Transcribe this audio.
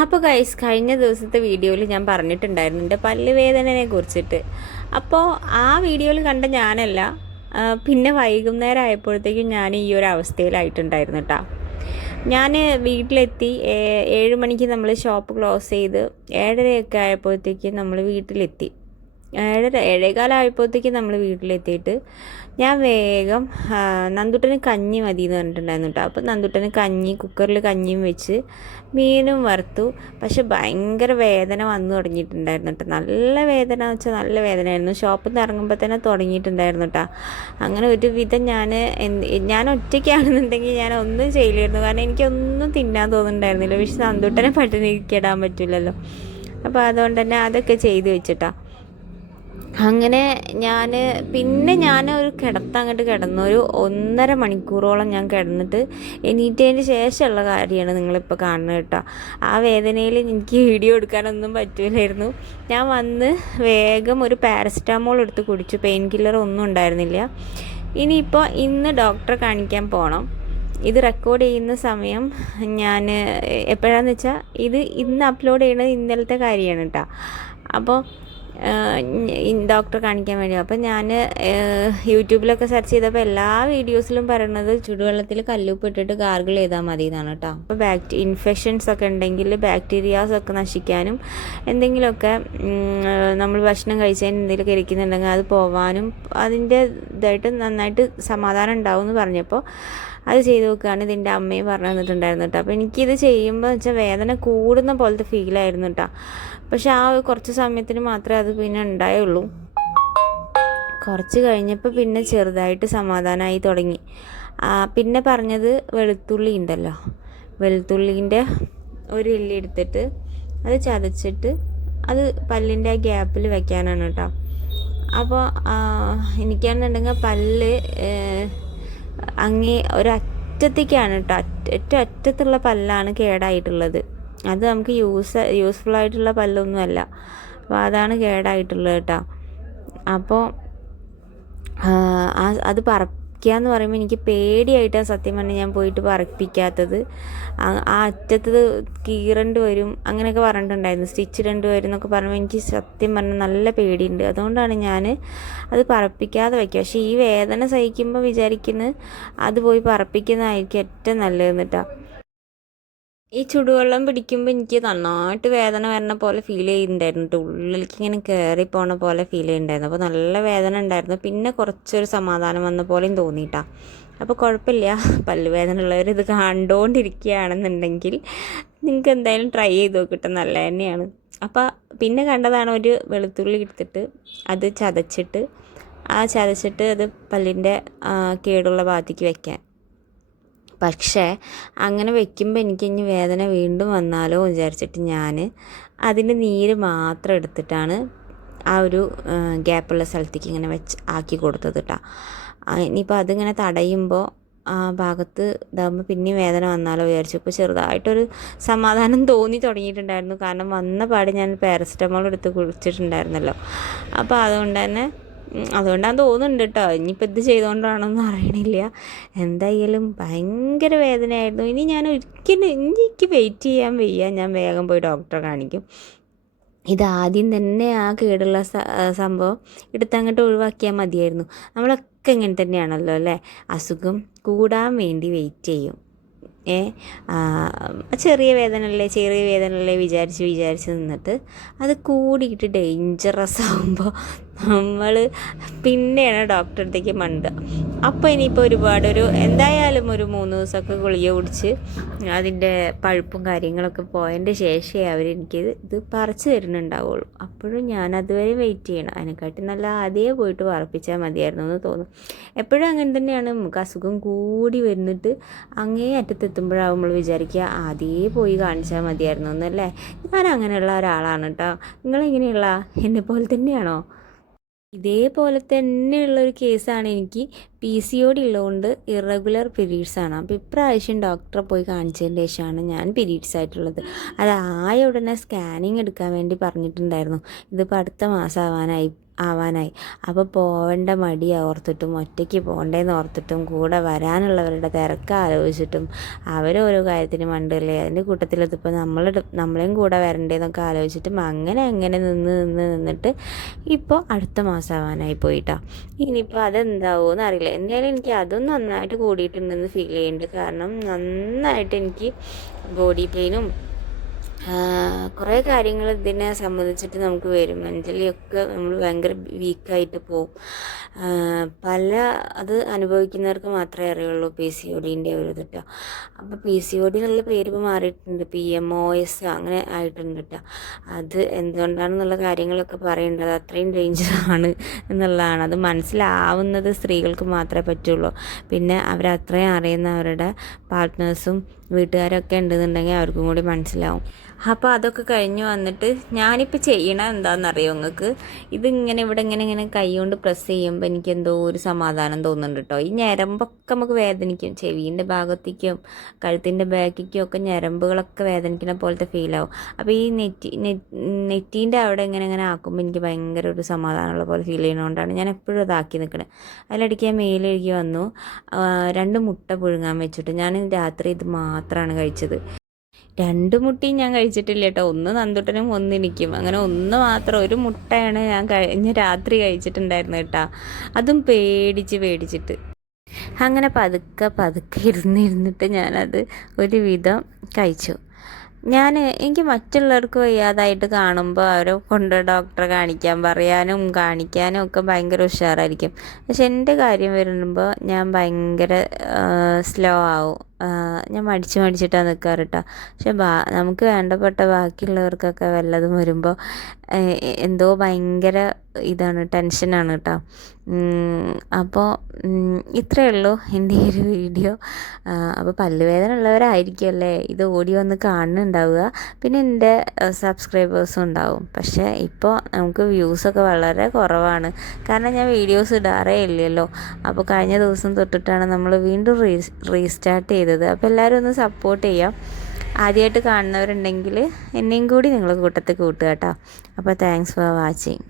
അപ്പോൾ കഴിഞ്ഞ ദിവസത്തെ വീഡിയോയിൽ ഞാൻ പറഞ്ഞിട്ടുണ്ടായിരുന്നു എൻ്റെ പല്ല് വേദനയെ കുറിച്ചിട്ട്. അപ്പോൾ ആ വീഡിയോയിൽ കണ്ട ഞാനല്ല, പിന്നെ വൈകുന്നേരം ആയപ്പോഴത്തേക്കും ഞാൻ ഈ ഒരു അവസ്ഥയിലായിട്ടുണ്ടായിരുന്നു കേട്ടോ. ഞാൻ വീട്ടിലെത്തി 7 മണിക്ക് നമ്മൾ ഷോപ്പ് ക്ലോസ് ചെയ്ത് 7:30 ആയപ്പോഴത്തേക്കും നമ്മൾ വീട്ടിലെത്തി. 7:15 ആയപ്പോഴത്തേക്കും നമ്മൾ വീട്ടിലെത്തിയിട്ട് ഞാൻ വേഗം നന്ദുട്ടന് കഞ്ഞി മതി എന്ന് പറഞ്ഞിട്ടുണ്ടായിരുന്നു കേട്ടോ. അപ്പോൾ നന്ദുട്ടന് കഞ്ഞി, കുക്കറിൽ കഞ്ഞിയും വെച്ച് മീനും വറുത്തു. പക്ഷെ ഭയങ്കര വേദന വന്നു തുടങ്ങിയിട്ടുണ്ടായിരുന്നു കേട്ടോ. നല്ല വേദന എന്ന് വെച്ചാൽ നല്ല വേദനയായിരുന്നു. ഷോപ്പിൽ നിന്ന് ഇറങ്ങുമ്പോൾ തന്നെ തുടങ്ങിയിട്ടുണ്ടായിരുന്നു കേട്ടോ. അങ്ങനെ ഒരുവിധം ഞാൻ ഒറ്റയ്ക്കാണെന്നുണ്ടെങ്കിൽ ഞാൻ ഒന്നും ചെയ്യില്ലായിരുന്നു. കാരണം എനിക്കൊന്നും തിന്നാൻ തോന്നുന്നുണ്ടായിരുന്നില്ല. പക്ഷെ നന്ദുട്ടനെ പട്ടിണിക്ക് ഇടാൻ പറ്റില്ലല്ലോ. അപ്പോൾ അതുകൊണ്ട് തന്നെ അതൊക്കെ ചെയ്ത് വെച്ചിട്ടാ. അങ്ങനെ ഞാൻ ഒരു അങ്ങോട്ട് കിടന്നു. ഒരു 1.5 മണിക്കൂറോളം ഞാൻ കിടന്നിട്ട് എണീറ്റതിന് ശേഷമുള്ള കാര്യമാണ് നിങ്ങളിപ്പോൾ കാണുന്നത് കേട്ടോ. ആ വേദനയിൽ എനിക്ക് വീഡിയോ എടുക്കാനൊന്നും പറ്റില്ലായിരുന്നു. ഞാൻ വന്ന് വേഗം ഒരു പാരസെറ്റാമോൾ എടുത്ത് കുടിച്ചു. പെയിൻ കില്ലർ ഒന്നും ഉണ്ടായിരുന്നില്ല. ഇനിയിപ്പോൾ ഇന്ന് ഡോക്ടറെ കാണിക്കാൻ പോകണം. ഇത് റെക്കോർഡ് ചെയ്യുന്ന സമയം ഞാൻ എപ്പോഴാണെന്ന് വെച്ചാൽ ഇത് ഇന്ന് അപ്ലോഡ് ചെയ്യുന്നത് ഇന്നലത്തെ കാര്യമാണ് കേട്ടോ. അപ്പോൾ ഡോക്ടറെ കാണിക്കാൻ വേണ്ടി അപ്പോൾ ഞാൻ യൂട്യൂബിലൊക്കെ സെർച്ച് ചെയ്തപ്പോൾ എല്ലാ വീഡിയോസിലും പറയുന്നത് ചുടുവെള്ളത്തിൽ കല്ലുപ്പ് ഇട്ടിട്ട് ഗാർഗിൾ ചെയ്താൽ മതി എന്നാണ് കേട്ടോ. അപ്പോൾ ഇൻഫെക്ഷൻസ് ഒക്കെ ഉണ്ടെങ്കിൽ ബാക്ടീരിയാസ് ഒക്കെ നശിക്കാനും എന്തെങ്കിലുമൊക്കെ നമ്മൾ ഭക്ഷണം കഴിച്ചതിന് എന്തെങ്കിലുമൊക്കെ ഇരിക്കുന്നുണ്ടെങ്കിൽ അത് പോകാനും അതിൻ്റെ ഇതായിട്ട് നന്നായിട്ട് സമാധാനം ഉണ്ടാവും എന്ന് പറഞ്ഞപ്പോൾ അത് ചെയ്ത് നോക്കുകയാണ്. ഇതിൻ്റെ അമ്മയും പറഞ്ഞു തന്നിട്ടുണ്ടായിരുന്നു കേട്ടോ. അപ്പോൾ എനിക്കിത് ചെയ്യുമ്പോൾ വെച്ചാൽ വേദന കൂടുന്ന പോലത്തെ ഫീലായിരുന്നു കേട്ടോ. പക്ഷെ ആ കുറച്ച് സമയത്തിന് മാത്രമേ അത് പിന്നെ ഉണ്ടായുള്ളൂ. കുറച്ച് കഴിഞ്ഞപ്പോൾ പിന്നെ ചെറുതായിട്ട് സമാധാനമായി തുടങ്ങി. പിന്നെ പറഞ്ഞത് വെളുത്തുള്ളി ഉണ്ടല്ലോ, വെളുത്തുള്ളീൻ്റെ ഒരു ഇല്ലി എടുത്തിട്ട് അത് ചതച്ചിട്ട് അത് പല്ലിൻ്റെ ആ ഗ്യാപ്പിൽ വെക്കാനാണ് കേട്ടോ. അപ്പോൾ എനിക്കാണെന്നുണ്ടെങ്കിൽ പല്ല് അങ്ങേ ഒരറ്റത്തേക്കാണ് കേട്ടോ, ഏറ്റവും അറ്റത്തുള്ള പല്ലാണ് കേടായിട്ടുള്ളത്. അത് നമുക്ക് യൂസ്ഫുള്ളായിട്ടുള്ള പല്ലൊന്നുമല്ല. അപ്പോൾ അതാണ് കേടായിട്ടുള്ളത് കേട്ടോ. അപ്പോൾ അത് പറപ്പിക്കുക എന്ന് പറയുമ്പോൾ എനിക്ക് പേടിയായിട്ടാണ് സത്യം പറഞ്ഞാൽ ഞാൻ പോയിട്ട് പറപ്പിക്കാത്തത്. ആ അറ്റത്തത് കീറേണ്ടി വരും അങ്ങനെയൊക്കെ പറഞ്ഞിട്ടുണ്ടായിരുന്നു, സ്റ്റിച്ച് ഇടേണ്ടി വരും എന്നൊക്കെ പറയുമ്പോൾ എനിക്ക് സത്യം പറഞ്ഞാൽ നല്ല പേടിയുണ്ട്. അതുകൊണ്ടാണ് ഞാൻ അത് പറപ്പിക്കാതെ വയ്ക്കുക. പക്ഷേ ഈ വേദന സഹിക്കുമ്പോൾ വിചാരിക്കുന്നത് അത് പോയി പറപ്പിക്കുന്നതായിരിക്കും ഏറ്റവും നല്ലതെന്ന് കേട്ടോ. ഈ ചുടുവെള്ളം പിടിക്കുമ്പോൾ എനിക്ക് നന്നായിട്ട് വേദന വരണ പോലെ ഫീൽ ചെയ്യുന്നുണ്ടായിരുന്നു കേട്ടോ. ഉള്ളിലേക്ക് ഇങ്ങനെ കയറി പോണ പോലെ ഫീൽ ചെയ്യുന്നുണ്ടായിരുന്നു. അപ്പോൾ നല്ല വേദന ഉണ്ടായിരുന്നു. പിന്നെ കുറച്ചൊരു സമാധാനം വന്ന പോലെയും തോന്നിയിട്ടാ. അപ്പോൾ കുഴപ്പമില്ല, പല്ലുവേദന ഉള്ളവർ ഇത് കണ്ടുകൊണ്ടിരിക്കുകയാണെന്നുണ്ടെങ്കിൽ നിങ്ങൾക്ക് എന്തായാലും ട്രൈ ചെയ്ത് നോക്കിയിട്ട് നല്ല തന്നെയാണ്. അപ്പോൾ പിന്നെ കണ്ടതാണ് ഒരു വെളുത്തുള്ളി എടുത്തിട്ട് അത് ചതച്ചിട്ട് അത് പല്ലിൻ്റെ കേടുള്ള ഭാഗത്തേക്ക് വെക്കാൻ. പക്ഷേ അങ്ങനെ വെക്കുമ്പോൾ എനിക്ക് ഇനി വേദന വീണ്ടും വന്നാലോ വിചാരിച്ചിട്ട് ഞാൻ അതിൻ്റെ നീര് മാത്രം എടുത്തിട്ടാണ് ആ ഒരു ഗ്യാപ്പുള്ള സ്ഥലത്തേക്ക് ഇങ്ങനെ ആക്കി കൊടുത്തത് കേട്ടോ. ഇനിയിപ്പോൾ അതിങ്ങനെ തടയുമ്പോൾ ആ ഭാഗത്ത് ഇതാകുമ്പോൾ പിന്നെയും വേദന വന്നാലോ വിചാരിച്ചു. ഇപ്പോൾ ചെറുതായിട്ടൊരു സമാധാനം തോന്നി തുടങ്ങിയിട്ടുണ്ടായിരുന്നു. കാരണം വന്ന പാട് ഞാൻ പാരസെറ്റമോൾ എടുത്ത് കുടിച്ചിട്ടുണ്ടായിരുന്നല്ലോ. അപ്പോൾ അതുകൊണ്ടാണ് തോന്നുന്നുണ്ട് കേട്ടോ. ഇനിയിപ്പോൾ ഇത് ചെയ്തുകൊണ്ടാണോന്നും അറിയണില്ല. എന്തായാലും ഭയങ്കര വേദനയായിരുന്നു. എനിക്ക് വെയിറ്റ് ചെയ്യാൻ വയ്യ. ഞാൻ വേഗം പോയി ഡോക്ടറെ കാണിക്കും. ഇതാദ്യം തന്നെ ആ കേടുള്ള സംഭവം എടുത്തങ്ങോട്ട് ഒഴിവാക്കിയാൽ മതിയായിരുന്നു. നമ്മളൊക്കെ ഇങ്ങനെ തന്നെയാണല്ലോ അല്ലേ, അസുഖം കൂടാൻ വേണ്ടി വെയിറ്റ് ചെയ്യും. ചെറിയ വേദനയല്ലേ വിചാരിച്ച് നിന്നിട്ട് അത് കൂടിയിട്ട് ഡേഞ്ചറസ് ആകുമ്പോൾ നമ്മൾ പിന്നെയാണ് ഡോക്ടറെ അടുത്തേക്ക് മണ്ടുക. അപ്പോൾ ഇനിയിപ്പോൾ എന്തായാലും ഒരു 3 ദിവസമൊക്കെ ഗുളിക കുടിച്ച് അതിൻ്റെ പഴുപ്പും കാര്യങ്ങളൊക്കെ പോയതിൻ്റെ ശേഷമേ ഇത് പറിച്ചു തരുന്നുണ്ടാവുള്ളൂ. അപ്പോഴും ഞാൻ അതുവരെ വെയിറ്റ് ചെയ്യണം. അതിനെക്കാട്ടി നല്ല ആദ്യമേ പോയിട്ട് പറപ്പിച്ചാൽ മതിയായിരുന്നു എന്ന് തോന്നും. എപ്പോഴും അങ്ങനെ തന്നെയാണ്. നമുക്ക് അസുഖം കൂടി വരുന്നിട്ട് അങ്ങേ അറ്റത്തെത്തുമ്പോഴാവും നമ്മൾ വിചാരിക്കുക ആദ്യമേ പോയി കാണിച്ചാൽ മതിയായിരുന്നു എന്നല്ലേ. ഞാൻ അങ്ങനെയുള്ള ഒരാളാണ് കേട്ടോ. നിങ്ങളെങ്ങനെയുള്ള എന്നെപ്പോലെ തന്നെയാണോ? ഇതേപോലെ തന്നെയുള്ളൊരു കേസാണ് എനിക്ക്. PCOD ഉള്ളതുകൊണ്ട് ഇറഗുലർ പീരീഡ്സാണ്. അപ്പോൾ ഇപ്രാവശ്യം ഡോക്ടറെ പോയി കാണിച്ചതിന് ശേഷമാണ് ഞാൻ പീരീഡ്സ് ആയിട്ടുള്ളത്. അതായ ഉടനെ സ്കാനിങ് എടുക്കാൻ വേണ്ടി പറഞ്ഞിട്ടുണ്ടായിരുന്നു. ഇതിപ്പോൾ അടുത്ത മാസം ആവാനായി. അപ്പോൾ പോവേണ്ട മടി ഓർത്തിട്ടും ഒറ്റയ്ക്ക് പോകണ്ടേന്ന് ഓർത്തിട്ടും കൂടെ വരാനുള്ളവരുടെ തിരക്ക് ആലോചിച്ചിട്ടും അവരോരോ കാര്യത്തിന് മണ്ടല്ലേ, അതിൻ്റെ കൂട്ടത്തിൽ ഇതിപ്പോൾ നമ്മളെയും കൂടെ വരണ്ടേന്നൊക്കെ ആലോചിച്ചിട്ടും അങ്ങനെ നിന്നിട്ട് ഇപ്പോൾ അടുത്ത മാസം ആവാനായി പോയിട്ടാ. ഇനിയിപ്പോൾ അതെന്താവുമെന്ന് അറിയില്ല. എന്തായാലും എനിക്ക് അതും നന്നായിട്ട് കൂടിയിട്ടുണ്ടെന്ന് ഫീൽ ചെയ്യുന്നുണ്ട്. കാരണം നന്നായിട്ട് എനിക്ക് ബോഡി പെയിനും കുറേ കാര്യങ്ങൾ ഇതിനെ സംബന്ധിച്ചിട്ട് നമുക്ക് വരും. മെൻ്റലി ഒക്കെ നമ്മൾ ഭയങ്കര വീക്കായിട്ട് പോവും. അത് അനുഭവിക്കുന്നവർക്ക് മാത്രമേ അറിയുള്ളൂ PCODൻ്റെ ഒരു ഇത് കേട്ടോ. അപ്പോൾ PCOD എന്നുള്ള പേര് ഇപ്പോൾ മാറിയിട്ടുണ്ട്, PMOS അങ്ങനെ ആയിട്ടുണ്ട് കേട്ടോ. അത് എന്തുകൊണ്ടാണെന്നുള്ള കാര്യങ്ങളൊക്കെ പറയേണ്ടത് അത്രയും ഡേഞ്ചറാണ് എന്നുള്ളതാണ്. അത് മനസ്സിലാവുന്നത് സ്ത്രീകൾക്ക് മാത്രമേ പറ്റുള്ളൂ. പിന്നെ അവരത്രയും അറിയുന്ന അവരുടെ പാർട്ട്നേഴ്സും വീട്ടുകാരൊക്കെ ഉണ്ടെന്നുണ്ടെങ്കിൽ അവർക്കും കൂടി മനസ്സിലാവും. അപ്പോൾ അതൊക്കെ കഴിഞ്ഞ് വന്നിട്ട് ഞാനിപ്പോൾ ചെയ്യണത് എന്താണെന്നറിയോ നിങ്ങൾക്ക്? ഇതിങ്ങനെ ഇങ്ങനെ കൈ കൊണ്ട് പ്രസ് ചെയ്യുമ്പോൾ എനിക്ക് എന്തോ ഒരു സമാധാനം തോന്നുന്നുണ്ട് കേട്ടോ. ഈ ഞരമ്പൊക്കെ നമുക്ക് വേദനിക്കും, ചെവീൻ്റെ ഭാഗത്തേക്കും കഴുത്തിൻ്റെ ബാക്കിലേക്കും ഒക്കെ ഞരമ്പുകളൊക്കെ വേദനിക്കുന്ന പോലത്തെ ഫീലാവും. അപ്പോൾ ഈ നെറ്റീൻ്റെ അവിടെ ഇങ്ങനെ ആക്കുമ്പോൾ എനിക്ക് ഭയങ്കര ഒരു സമാധാനമുള്ള പോലെ ഫീൽ ചെയ്യുന്നതുകൊണ്ടാണ് ഞാൻ എപ്പോഴും അതാക്കി നിൽക്കുന്നത്. അതിലിടയ്ക്ക് ഞാൻ മേലെഴുകി വന്നു, 2 മുട്ട പുഴുങ്ങാൻ വെച്ചിട്ട് ഞാൻ രാത്രി ഇത് മാത്രമാണ് കഴിച്ചത്. 2 മുട്ടയും ഞാൻ കഴിച്ചിട്ടില്ല കേട്ടോ. 1 നന്ദുട്ടനും 1 എനിക്കും, അങ്ങനെ 1 മാത്രം, 1 മുട്ടയാണ് ഞാൻ കഴിഞ്ഞ രാത്രി കഴിച്ചിട്ടുണ്ടായിരുന്നു കേട്ടോ. അതും പേടിച്ചിട്ട് അങ്ങനെ പതുക്കെ ഇരുന്നിട്ട് ഞാനത് ഒരുവിധം കഴിച്ചു. എനിക്ക് മറ്റുള്ളവർക്ക് വയ്യാതായിട്ട് കാണുമ്പോൾ അവരെ കൊണ്ട് ഡോക്ടറെ കാണിക്കാനും ഒക്കെ ഭയങ്കര ഉഷാറായിരിക്കും. പക്ഷെ എൻ്റെ കാര്യം വരുമ്പോൾ ഞാൻ ഭയങ്കര സ്ലോ ആവും. ഞാൻ മടിച്ചിട്ടാണ് നിൽക്കാറ് കേട്ടോ. പക്ഷെ നമുക്ക് വേണ്ടപ്പെട്ട ബാക്കിയുള്ളവർക്കൊക്കെ വല്ലതും വരുമ്പോൾ എന്തോ ഭയങ്കര ടെൻഷനാണ് കേട്ടോ. അപ്പോൾ ഇത്രയേ ഉള്ളൂ എൻ്റെ ഈ ഒരു വീഡിയോ. അപ്പോൾ പല്ലുവേദന ഉള്ളവരായിരിക്കുമല്ലേ ഇത് ഓടി വന്ന് കാണുന്നുണ്ടാവുക. പിന്നെ എൻ്റെ സബ്സ്ക്രൈബേഴ്സും ഉണ്ടാവും. പക്ഷേ ഇപ്പോൾ നമുക്ക് വ്യൂസൊക്കെ വളരെ കുറവാണ്, കാരണം ഞാൻ വീഡിയോസ് ഇടാറേ ഇല്ലല്ലോ. അപ്പോൾ കഴിഞ്ഞ ദിവസം തൊട്ടിട്ടാണ് നമ്മൾ വീണ്ടും റീസ്റ്റാർട്ട് ചെയ്തത്. അപ്പോൾ എല്ലാവരും ഒന്ന് സപ്പോർട്ട് ചെയ്യാം. ആദ്യമായിട്ട് കാണുന്നവരുണ്ടെങ്കിൽ എന്നെയും കൂടി നിങ്ങൾ കൂട്ടത്തിൽ കൂട്ടുക കേട്ടോ. അപ്പോൾ താങ്ക്സ് ഫോർ വാച്ചിങ്.